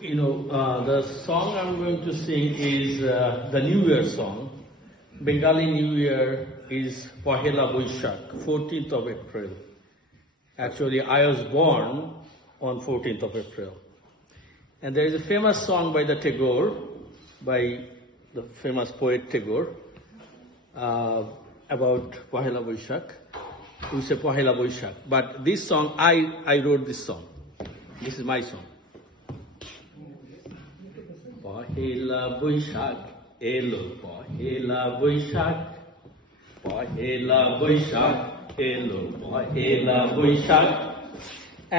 You know, uh, the song I'm going to sing is uh, the New Year song. Bengali New Year is Pohela Boishak, 14th of April. Actually, I was born on 14th of April. And there is a famous song by the Tagore, by the famous poet Tagore, uh, about Pohela Boishak. Say Pahela Boishak. But this song, I, I wrote this song. This is my song. পহেলা বৈশাখ এলো পহেলা বৈশাখ পহেলা বৈশাখ এলো পহেলা বৈশাখ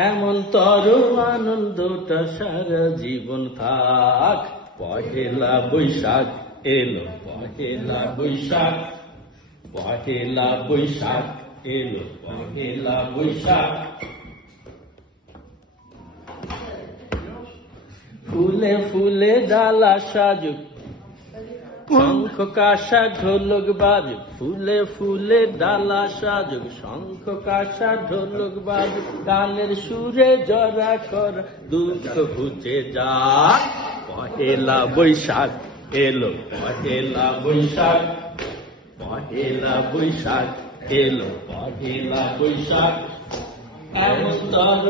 এমন তর আনন্দটা সারা জীবন থাক পহেলা বৈশাখ এলো পহেলা বৈশাখ পহেলা বৈশাখ এলো পহেলা বৈশাখ ফুলে ফুলে ডালা সাজুক শঙ্খ কাশা ঢোলক বাজুক ফুলে ফুলে ডালা সাজুক শঙ্খ কাশা ঢোলক বাজুক গানের সুরে জরা কর দুঃখ ঘুচে যা, পহেলা বৈশাখ এলো, পহেলা বৈশাখ পহেলা বৈশাখ। এলো পহেলা বৈশাখ। এমন তর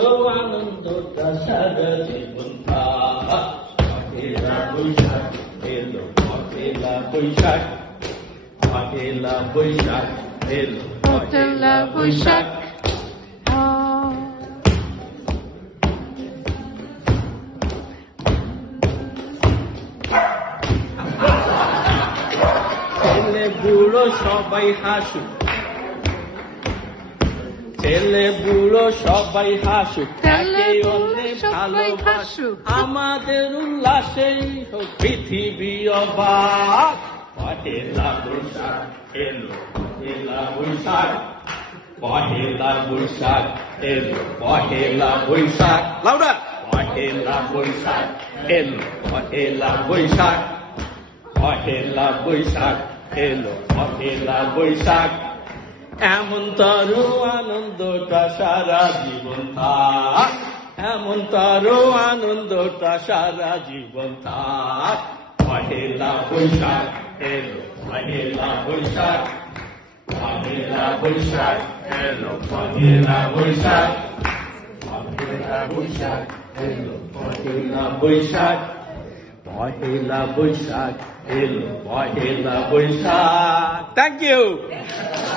সারা জীবন পহেলা বৈশাখ এলো পহেলা বৈশাখ। পহেলা বৈশাখ এলো পহেলা বৈশাখ। বুড়ো সবাই হাসুক। ছেলে বুড়ো সবাই হাসুক একে অন্যে ভালোবাসুক। আমাদের উল্লাসেই হোক পৃথিবী অবাক। পহেলা বৈশাখ এলো পহেলা বৈশাখ পহেলা বৈশাখ এলো পহেলা বৈশাখ। লাউডা! পহেলা বৈশাখ এলো পহেলা বৈশাখ পহেলা বৈশাখ এলো পহেলা বৈশাখ। এমন তারো আনন্দটা সারা জীবন থাক। এমন তরু আনন্দটা সারা জীবন থাক। পহেলা বৈশাখ, এলো পহেলা বৈশাখ। পহেলা বৈশাখ, এলো পহেলা বৈশাখ। পহেলা বৈশাখ, এলো পহেলা বৈশাখ। পহেলা বৈশাখ, এলো পহেলা বৈশাখ। Thank you